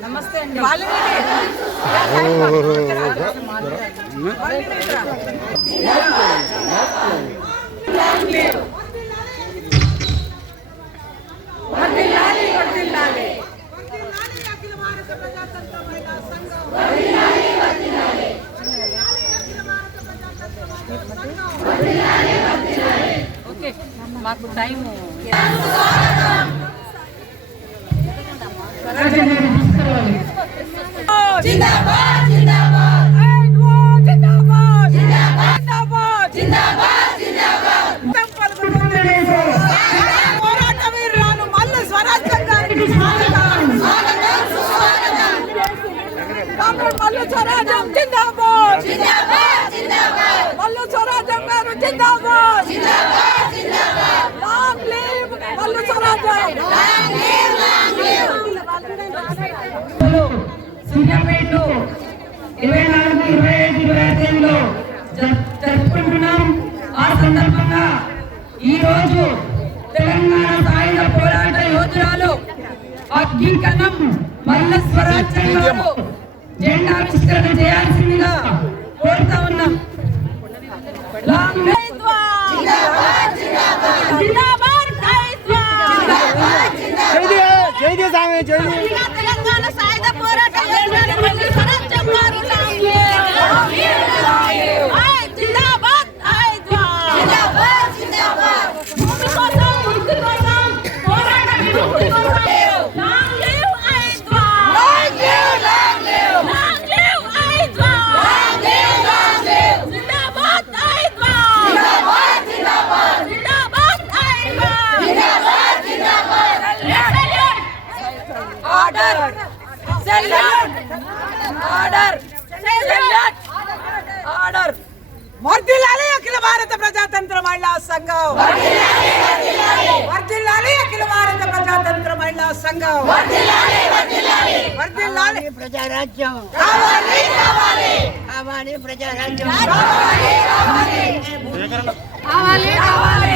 नमस्ते okay माकु time जिंदाबाद जिंदाबाद जिंदाबाद जिंदाबाद जिंदाबाद जिंदाबाद పోరాట వీరులను మల్లు స్వరాజ్యం గారికి స్వాగతం స్వాగతం సుస్వాగతం డాక్టర్ మల్లు స్వరాజ్యం జిందాబాద్ జిందాబాద్ జిందాబాద్ మల్లు స్వరాజ్యం గారు జిందాబాద్ జిందాబాద్ జిందాబాద్ లాంగ్ లివ్ మల్లు స్వరాజ్యం లాంగ్ లివ్ లాంగ్ లివ్ సూర్యాపేటలో 24, 25, 26లో జరుపుకుంటున్నాం. ఆ సందర్భంగా ఈరోజు తెలంగాణ సాయుధ పోరాట యోధురాలు అగ్గికణం మల్ల స్వరాజ్యం గారు జెండా ఆవిష్కరణ చేయాల్సిందిగా కోరుతా ఉన్నాం. తెలంగాణ సాయుధ పోరాట వర్ధిల్లాలి అఖిల భారత ప్రజాతంత్ర మహిళా సంఘం వర్ధిల్లాలి అఖిల భారత ప్రజాతంత్ర మహిళా సంఘం వర్ధిల్లాలి ప్రజారాజ్యం కావాలి కావాలి కావాలి ప్రజారాజ్యం కావాలి కావాలి కావాలి కావాలి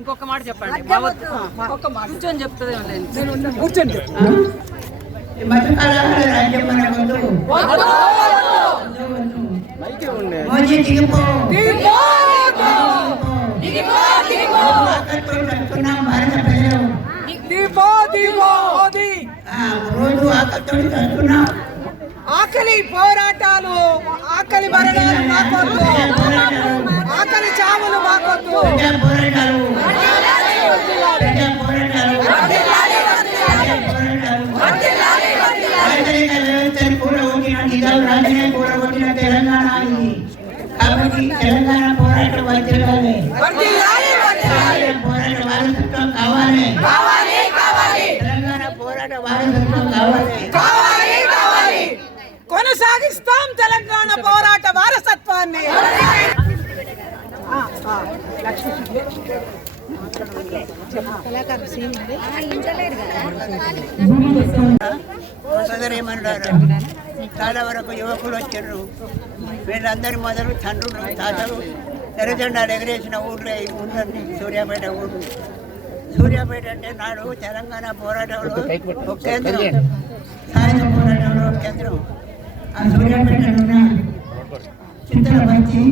ఇంకొక మాట చెప్పండి. కూర్చొని చెప్తుంది కూర్చోండి. ఆకలి పోరాటాలు, ఆకలి మరణాలు మాకొద్దు, ఆకలి చావులు మాకొద్దు. కాబట్టి తెలంగాణ పోరాటం వర్ధిల్లాలి, పోరాట వారసత్వం కావాలి, తెలంగాణ పోరాట వారసత్వం కావాలి. కొనసాగిస్తాం తెలంగాణ పోరాట వారసత్వాన్ని. సోదరేమన్నారు చాలా వరకు యువకులు వచ్చారు. వీళ్ళందరి మొదలు తండ్రులు తాతలు ఎర్రజెండాలు ఎగరేసిన ఊర్లో ఉందండి సూర్యాపేట ఊరు. సూర్యాపేట అంటే నాడు తెలంగాణ పోరాటంలో ఒక కేంద్రం, సాయుధ పోరాటంలో ఒక కేంద్రం. ఆ సూర్యాపేటలో ఉన్న చింతలపర్తి,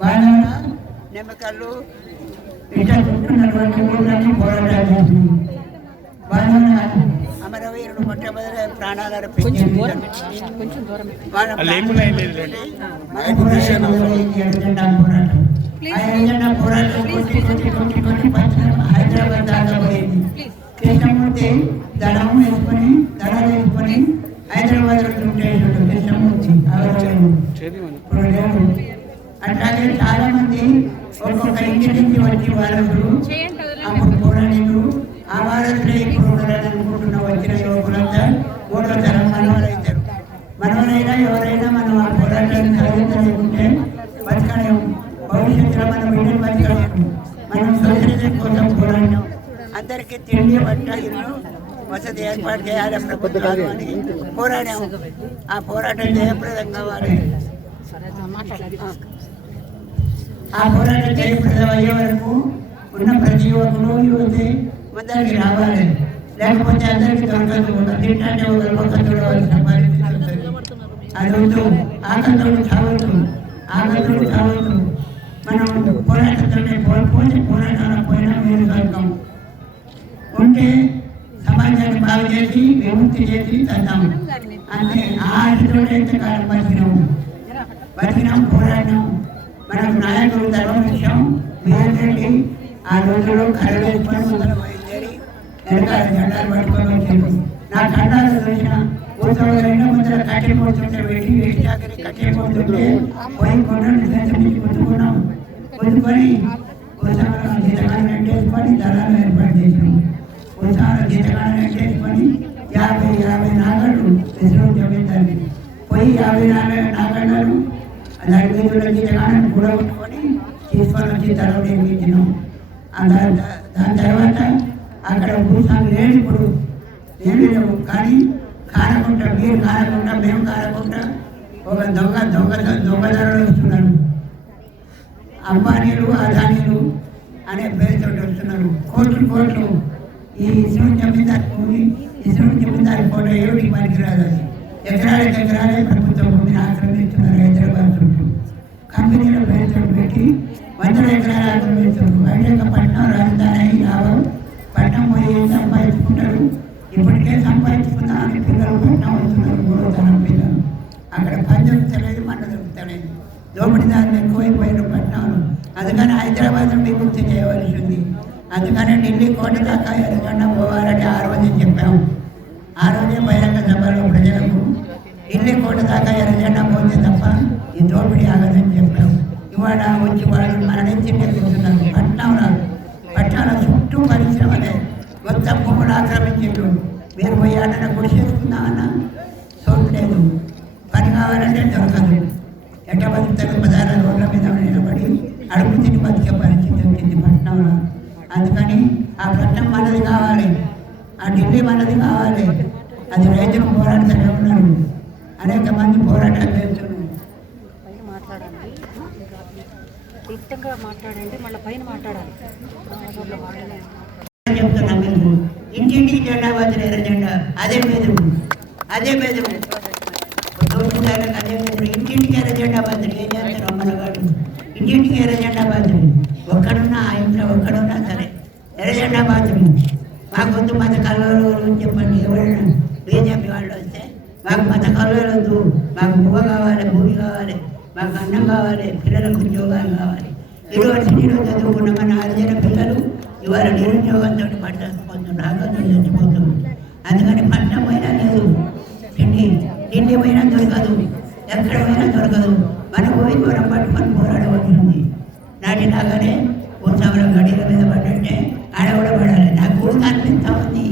బాణాల, నిమ్మకల్లు ఇట్లా ఉంటున్నటువంటి ఊళ్ళని పోరాటాలు చేసింది. అమరవీరుడు మొట్టమొదటి ప్రాణాలు అర్పించారు. వాళ్ళ హైదరాబాద్ దాకా పోయింది. కృష్ణమూర్తి దళం వేసుకొని దళాలు వేసుకొని హైదరాబాద్ ఉండేటప్పుడు కృష్ణమూర్తి అట్లాగే చాలా మంది ఒక్కొక్క ఇంటి నుంచి వచ్చి వారసులు అప్పుడు పోరాడేరు. ఆ వారసులే ఇప్పుడు ఉండాలనుకుంటున్న వచ్చిన యువకులంతా మూడో తరం మనవలైతారు. మనవలైనా ఎవరైనా మనం ఆ పోరాటాన్ని సాధించలేకుంటే బతకలేము. భవిష్యత్తులో మనం వీడిని బతకలేము. మనం సోషలిజం కోసం పోరాడినాం. అందరికీ తిండి బట్ట ఇల్లు వసతి ఏర్పాటు చేయాలి ప్రభుత్వాలు అని పోరాడాము. ఆ పోరాటం జయప్రదం కావాలి. ఆ పోరాటం జయప్రదం అయ్యే వరకు ఉన్న ప్రతి యువకులు యువతి ముందరికి రావాలి. లేకపోతే అందరికీ దొరకదు. తింటే ఒకరు పరిస్థితి అది వద్దు. ఆకలితోడు చావద్దు, ఆకలితోడు చావద్దు. మనం పోరాటంతోనే పోతే పోరాటాలకు పోయినా మీరు దొరకము. ఉంటే సమాజాన్ని బాగు చేసి విముక్తి చేసి చద్దాము. అంతే. ఆ ఆశతో ఎంతకాలం బతికినాం పోరాడినాం. మనం నాయకులు ధర్మవిషయం మీరండి ఆ రోజుల్లో కరవేసుకొని ముందర బయలుదేరి వెనకాల జెండాలు పట్టుకొని వచ్చారు. నా ఖండాలు చూసిన ఉత్సవాలైనా ముందర కట్టెపోతుంటే పెట్టి వేడి చాకరి కట్టెపోతుంటే పోయి కొండలు నుంచి పుట్టుకున్నాం. పుట్టుకొని ఉత్సవాలను జీతకాలను ఎంటేసుకొని దళాలు ఏర్పాటు చేసినాం. ఉత్సవాల జీతకాలను ఎంటేసుకొని 50 నాగళ్ళు విసురు జమీందారు పోయి 50 నాగళ్ళను దాని మీద జీతకాలను కూడగొట్టుకొని తీసుకొని వచ్చి తల నిర్మించినాం. దాని తర్వాత అక్కడ భూస్వామి లేని ఇప్పుడు ఏమీ లేవు. కానీ కారకుండా మీరు కారకుండా మేము కారకుండా ఒక దొంగధరలు వస్తున్నారు. అంబానీలు అదానీలు అనే పేరుతో వస్తున్నారు. కోట్లు ఈ ఇసురు జమీందారు భూమి ఇసురు జమీందారు కోట ఏమిటి పనికిరాదు. అది ఎకరాలే ప్రభుత్వం భూమిని ఆక్రమిస్తున్నారు. హైదరాబాద్ చుట్టూ కంపెనీల పేరుతో పెట్టి 100 ఎకరాలు ఆక్రమిస్తున్నారు. వైజాగపట్నం రాజధాని లాభం పట్నం పోయి సంపాదించుకుంటారు. ఇప్పటికే సంపాదించుకున్నా అని పిల్లలు పట్నం వస్తున్నారు. 3వ తరం పిల్లలు అక్కడ పని దొరుకుతలేదు, మంట దొరుకుతలేదు. దోపిడీదారులు ఎక్కువైపోయిన పట్టణాలు. అందుకని హైదరాబాద్ను విముక్తి చేయవలసి ఉంది. అందుకని ఢిల్లీ కోట దాకా ఎర్రజెండా పోవాలని ఆ రోజే చెప్పాము. ఆ రోజే బహిరంగ సభలో ప్రజలకు ఢిల్లీ కోట దాకా ఎర్రజెండా పోతే తప్ప ఈ దోపిడీ ఆగదని చెప్పాము. ఇవాళ వచ్చి వాళ్ళు మరణించిండే కూర్చున్నారు. పట్టణాల చుట్టూ పరిశ్రమలే మొత్తం భూములు ఆక్రమించారు. మీరు పోయి అన్న గుడి చేసుకుందామన్నా చోటు లేదు. పని కావాలంటే దొరకదు. ఎట్ట బతుకుతారు? 16 రోడ్ల మీద నిలబడి అడుగు తిని బతికే పరిస్థితి వచ్చింది పట్టణంలో. అందుకని ఆ పట్టణం మనది కావాలి, ఆ ఢిల్లీ మనది కావాలి. అది రైతులు పోరాడుతూనే ఉన్నారు. అనేక మంది పోరాటాలు చేస్తున్నారు. చెప్తున్నా మీరు ఇంటింటికి జెండా బదులు ఎర్ర జెండా అదే బెదురు అదే బెదురు ఇంటింటికి ఎర్ర జెండా బదులు ఏం చేస్తారు? అమ్మలగాడు ఇంటింటికి ఎర్ర జెండా బదులు ఒక్కడున్నా ఆ ఇంట్లో ఒక్కడున్నా సరే ఎర్ర జెండా బదులు. మాకొద్దు మత కలవలు చెప్పండి. ఎవరైనా బీజేపీ వాళ్ళు వస్తే మాకు మత కలవలు వద్దు, మాకు భూమి కావాలి, భూమి కావాలి, మాకు అన్నం కావాలి, పిల్లలకు ఉద్యోగాలు కావాలి. యూనివర్సిటీలో చదువుకున్న మన 6 జన పిల్లలు ఇవాళ నిరుద్యోగంతో పట్టుకుపోతున్నారు, ఆకలితో చచ్చిపోతున్నారు. అందుకని పట్టణం పోయినా లేదు, తిండి పోయినా దొరకదు, ఎక్కడ పోయినా దొరకదు. మనం పోయి దూరం పట్టుకొని పోరాడవలసింది. నాటినాగానే ఉత్సవాల గడిల మీద పడ్డంటే ఆడ కూడా పడాలి. నాకు కూడా అనిపిస్తూ ఉంది.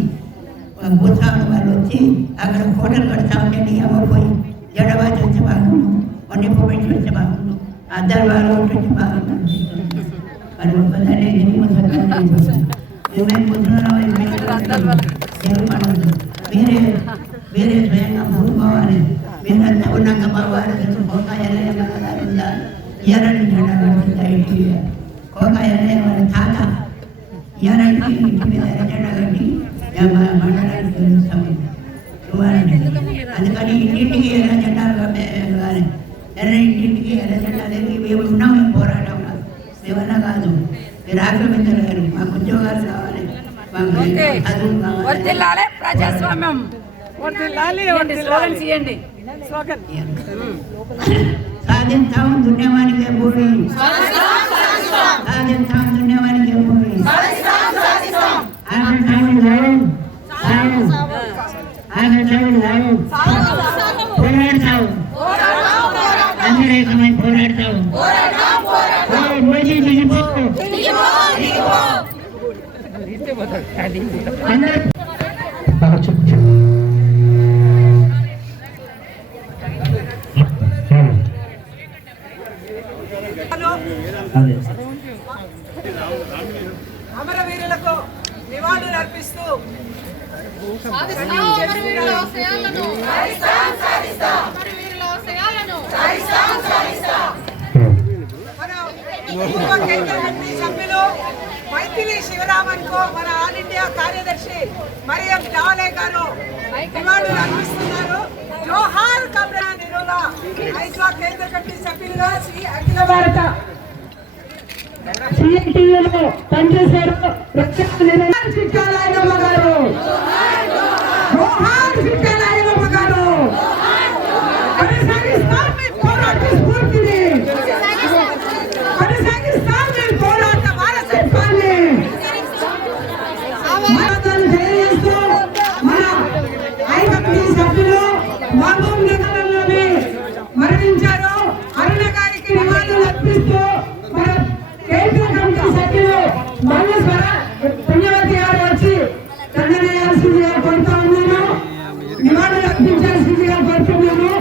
ఉత్సవాల వాళ్ళు వచ్చి అక్కడ హోటల్ కడతా ఉంటే నీ అమ్మ పోయి జడబాజు వచ్చి బాగుండు, వండిపు పెట్టి వచ్చి బాగుండు, అద్దాలు వాళ్ళు వచ్చి బాగుంటుంది. మరి ఒక్కదాన్ని మీరే స్వయంగా భూమిపోవాలి. మీరంతా ఉన్నాక బాగారు కోక ఎల్లయ్య ఎర్రని జెండా కట్టి కోక ఎల్లయ్య వాళ్ళ తాత ఎర్రని ఇంటి మీద ఎర్ర జెండా కట్టి మండలానికి తెలుస్తాము ఇవ్వాలంటే. అందుకని ఇంటింటికి ఎర్ర జెండాలు కానీ ఇంటింటికి ఎర్ర జెండా లేదు. మేము ఉన్నాం ఈ పోరాటంలో, మేమన్నా కాదు. మీరు ఆక్రమించలేరు. మాకు ఉద్యోగాలు కావాలి, ఓకే వర్ధిల్లాలే ప్రజాస్వామ్యం. వర్ధిల్లాలి, స్లోగన్స్ ఇవ్వండి. స్లోగన్. సాధించాం దున్నేవానికి భూమి, సాధించాం దున్నేవానికి భూమి, అందరేకమై పోరాడతాం. మోదీ దిగిపో. అమరవీరులకు నివాళులు అర్పిస్తూ మన పూర్వ కేంద్ర కమిటీ సభ్యులు మైథిలి శివరామన్ కు మన ఆల్ ఇండియా కార్యదర్శి మరియం జావలే గారు నివాళులు అర్పిస్తున్నారు. జోహార్ కమ్రా నిరులా ఐక్య కేంద్ర కమిటీ సభ్యులుగా శ్రీ అఖిల భారత సిఐటియులో పనిచేశారు. శిక్షాలయమ్మ గారు, జోహార్ శిక్షాలయమ్మ గారు, కొనసాగిస్తాం మీ పోరాట స్ఫూర్తిని, కొనసాగిస్తాం మీ పోరాట వారసత్వాన్ని. మనతోని తెలియజేస్తూ మన ఐకమత్య సభ్యులు మహబూబ్ నగర్లోని మరణించారు. అరుణ గారికి నివాళులు అర్పిస్తూ మన కేంద్ర కమిటీ సభ్యులు మల్లేశ్వర పుణ్యవతి గారు వచ్చి కన్నయ్యాల్సిందిగా కోరుతా ఉన్నాను. నివాళులు అర్పించాల్సిందిగా కోరుతున్నాను.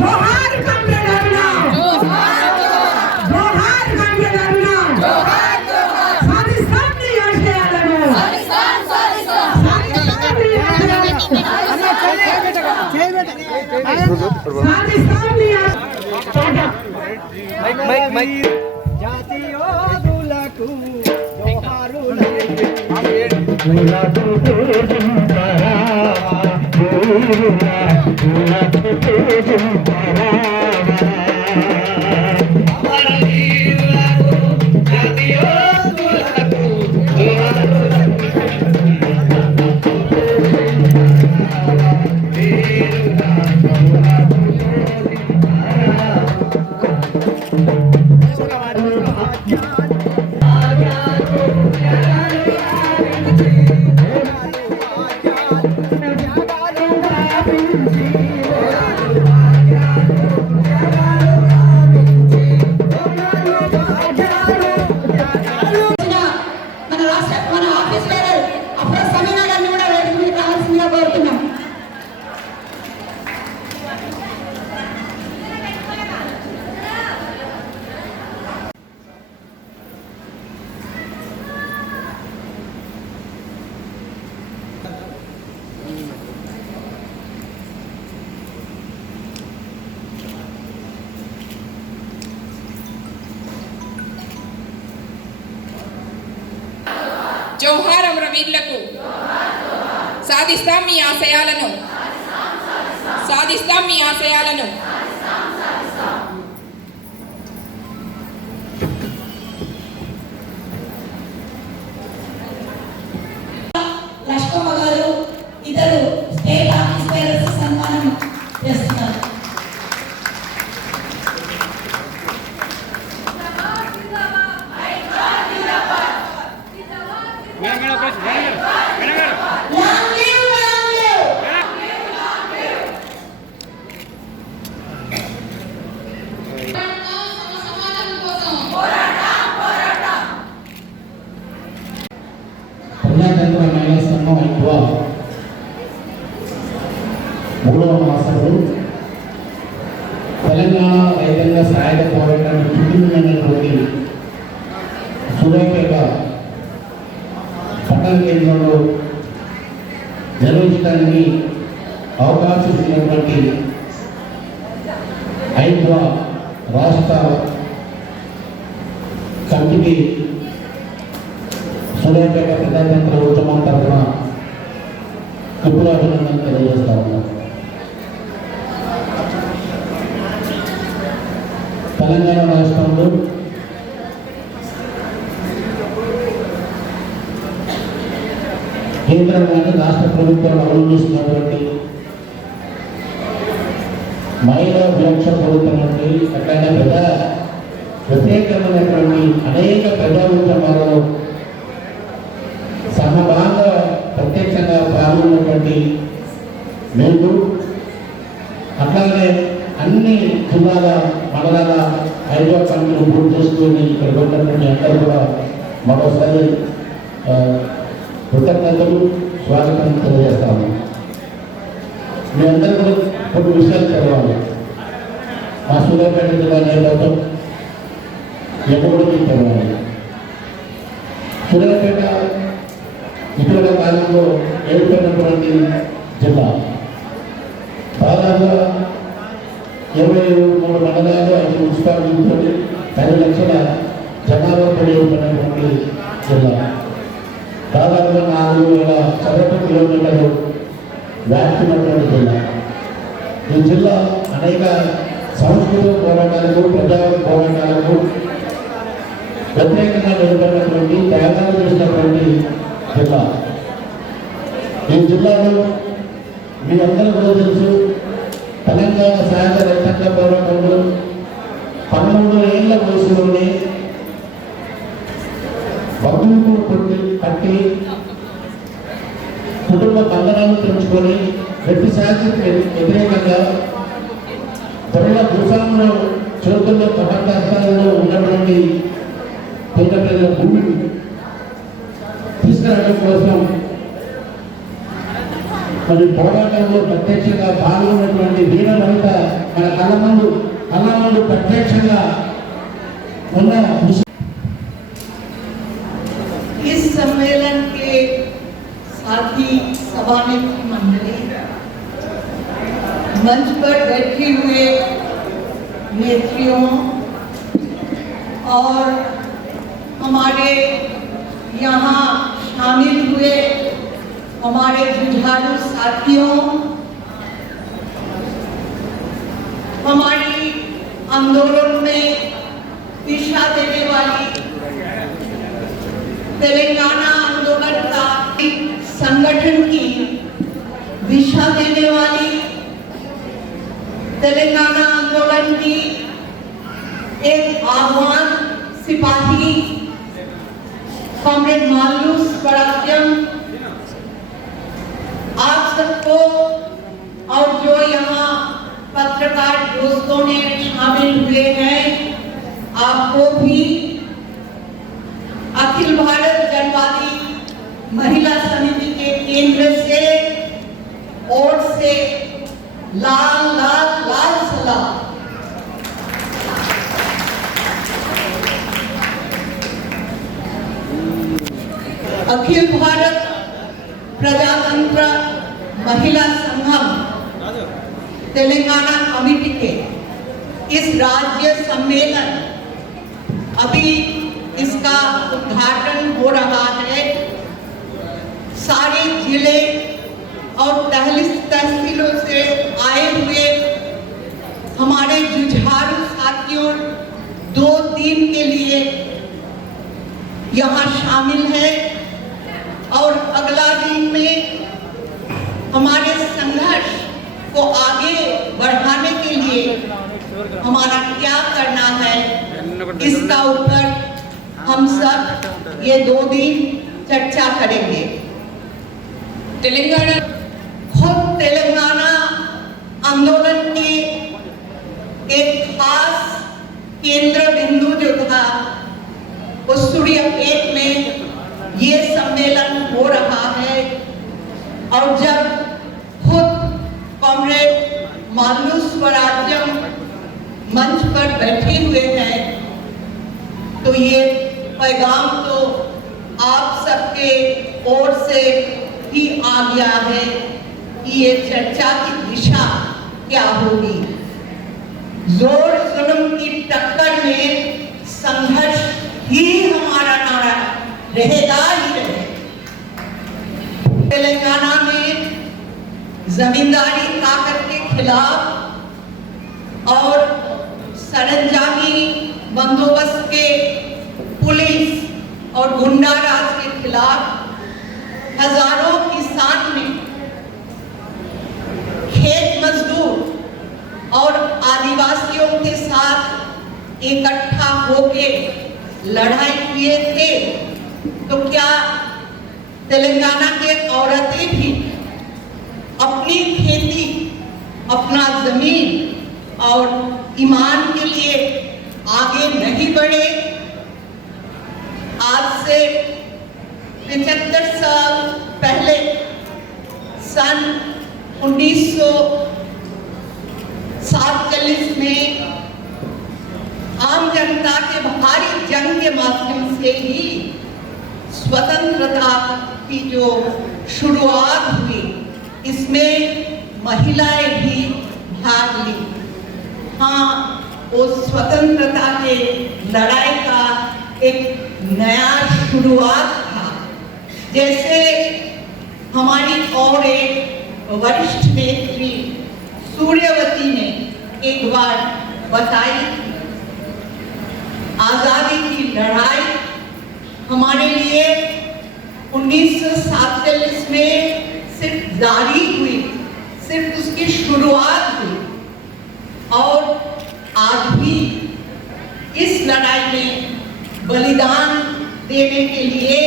జోహార్ కామ్రేడ్ అరుణ, జోహార్ కామ్రేడ్ అరుణ, సాధిస్తాం నీ ఆశయాలను, సాధిస్తాం నీ ఆశయాలను, సాధిస్తాం నీ జాతీయోదులకు జోహారులు. మన ఆఫీస్ లీడర్ అప్పుడు సమీనా గారిని కూడా వేదిక మీద రావాల్సిందిగా కోరుతున్నాం. జోహార్ అమరవీరులకు, సాధిస్తాం మీ ఆశయాలను, సాధిస్తాం మీ ఆశయాలను. లక్ష్మమ్మ గారు ఇద్దరు స్టేట్ ఆఫీస్ బేరర్స్ సన్మానం చేస్తున్నారు. ప్రజాతంత్ర మహిళా సంఘం ఎక్కువ 3వ మాసంలో తెలంగాణ రైతాంగ సాయుధ పోరాటానికి చుట్టుకున్నటువంటి సూర్యాపేట పట్టణ కేంద్రంలో నిర్వహించడానికి అవకాశం ఇచ్చినటువంటి ఐద్వా రాష్ట్ర కమిటీ సూర్యాపేట ప్రజాతంత్ర ఉద్యమం తరఫున అభినందన తెలియజేస్తా ఉన్నాం. తెలంగాణ రాష్ట్రంలో కేంద్రం కానీ రాష్ట్ర ప్రభుత్వాలు అమలు చేస్తున్నటువంటి మహిళా వివక్ష ప్రభుత్వం అట్లానే ప్రత్యేకమైనటువంటి అనేక ప్రజా ఉద్యమాలలో సమభాగంగా ప్రత్యక్షంగా పాల్గొన్నటువంటి మేము అట్లానే అన్ని జిల్లాల మండలాల 5వ పనులు పూర్తి చేసుకొని ఇక్కడ ఉన్నటువంటి అందరూ కూడా మరోసారి కృతజ్ఞతలు స్వాగతం తెలియజేస్తాము. మీ అందరూ కూడా కొన్ని విషయాలు చదవాలి. మా సూర్యాపేట జిల్లా నేతృత్వం ఎప్పుడు చదవాలి. సూర్యాపేట ఇటీవల కాలంలో ఏర్పడినటువంటి జిల్లా దాదాపుగా 23 మండలాలు 5 మున్సిపాలిటీలతో 10 లక్షల జనాభాతో ఏర్పడినటువంటి జిల్లా. దాదాపుగా 4,000 చదరపు కిలోమీటర్లు వ్యాప్తినటువంటి జిల్లా. ఈ జిల్లా అనేక సాంస్కృతిక పోరాటాలకు ప్రజా పోరాటాలకు ప్రత్యేకంగా నిలబడినటువంటి త్యాగాలు చేసినటువంటి జిల్లా. ఈ జిల్లాలో మీ అందరూ కూడా తెలుసు, తెలంగాణ సహజ రక్షణ పోరాటంలో 13 ఏళ్ల వయసులోనే బంధువులు కట్టి కుటుంబ బంధనాలు పెంచుకొని వ్యక్తి శాఖకు వ్యతిరేకంగా త్వరల భూస్వాముల చేతుల్లో కబర్దాస్తాలలో ఉన్నటువంటి పేద ప్రజల భూమిని తీసుకురావడం కోసం మరి పోరాటంలో ప్రత్యక్షంగా పాల్గొన్నటువంటి వీరవనిత మన కళ్ళ ముందు ప్రత్యక్షంగా ఉన్న इस सम्मेलन के साथी सभानेत्री मंडली, मंच पर बैठे हुए नेत्रियों और हमारे यहाँ शामिल हुए हमारे जुझारू साथियों, हमारी आंदोलन में दिशा देने वाली तेलंगाना आंदोलन का संगठन की दिशा देने वाली, तेलंगाना आंदोलन की एक आह्वान सिपाही कॉमरेड माल्लू स्वराज्यम, आप सबको और जो यहाँ पत्रकार दोस्तों ने शामिल हुए हैं, आपको भी अखिल भारत जनवादी महिला समिति के केंद्र से ओर से लाल लाल लाल सलाम। अखिल भारत प्रजातंत्र महिला संगम तेलंगाना कमेटी के इस राज्य सम्मेलन अभी इसका उद्घाटन हो रहा है। सारे जिले और तहसीलों से आए हुए हमारे जुझारू साथियों 2 दिन के लिए यहाँ शामिल है और अगला दिन में हमारे संघर्ष को आगे बढ़ाने के लिए हमारा क्या करना है, इसका ऊपर हम सब ये 2 दिन चर्चा करेंगे। तेलंगाना खुद तेलंगाना आंदोलन के एक खास केंद्र बिंदु जो था उस सूर्यापेट में ये सम्मेलन हो रहा है और जब खुद कॉमरेड माल्लू स्वराज्यम मंच पर बैठे हुए हैं तो ये पैगाम तो आप सबके ओर से ही आ गया है कि ये चर्चा की दिशा क्या होगी। जोर जुल्म की टक्कर में संघर्ष ही हमारा नारा रहेगा ही रहेगा। तेलंगाना में जमींदारी ताकत के खिलाफ और सरंजामी बंदोबस्त के पुलिस और गुंडा राज के खिलाफ हजारों किसान ने खेत मजदूर और आदिवासियों के साथ इकट्ठा होके लड़ाई किए थे, तो क्या तेलंगाना के औरतें भी अपनी खेती, अपना जमीन और ईमान के लिए आगे नहीं बढ़े? आज से 75 साल पहले सन 1947 में आम जनता के भारी जंग के माध्यम से ही स्वतंत्रता की जो शुरुआत हुई, इसमें महिलाएं भी भाग ली। हाँ, वो स्वतंत्रता के लड़ाई का एक नया शुरुआत था। जैसे हमारी और एक वरिष्ठ नेत्री सूर्यवती ने एक बार बताई थी, आजादी की लड़ाई हमारे लिए 1947 में सिर्फ जारी हुई, सिर्फ उसकी शुरुआत हुई, और आज भी इस लड़ाई में बलिदान देने के लिए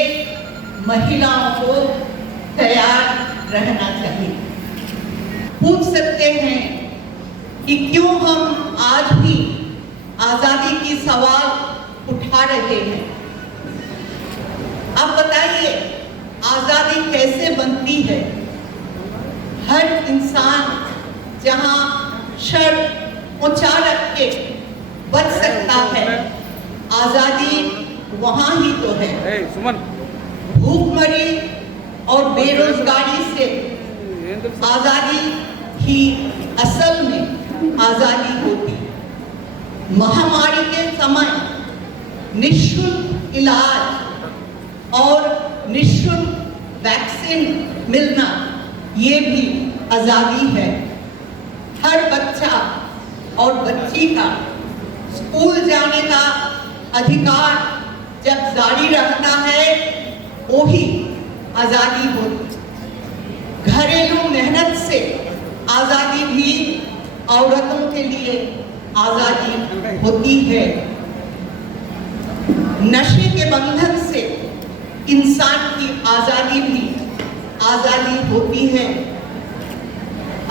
महिलाओं को तैयार रहना चाहिए। पूछ सकते हैं कि क्यों हम आज भी आजादी की सवाल उठा रहे हैं? अब बताइए, आजादी कैसे बनती है? हर इंसान जहां सर ऊंचा रख के बच सकता है, आजादी वहां ही तो है। भूखमरी और बेरोजगारी से आजादी ही असल में आजादी होती। महामारी के समय निःशुल्क इलाज और निःशुल्क वैक्सीन मिलना, ये भी आजादी है। हर बच्चा और बच्ची का स्कूल जाने का अधिकार जब जारी रहता है, वो ही आजादी होती। घरेलू मेहनत से आजादी भी औरतों के लिए आजादी होती है। नशे के बंधन से इंसान की आजादी भी आजादी होती है।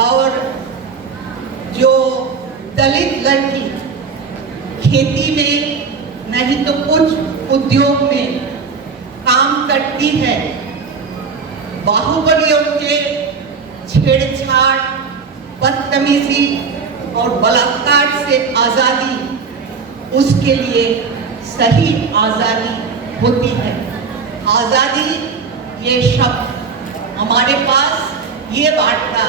और जो दलित लड़की खेती में नहीं तो कुछ उद्योग में काम करती है, बाहुबलियों के छेड़छाड़, बदतमीजी और बलात्कार से आजादी, उसके लिए सही आजादी होती है। आजादी ये शब्द हमारे पास ये बांटता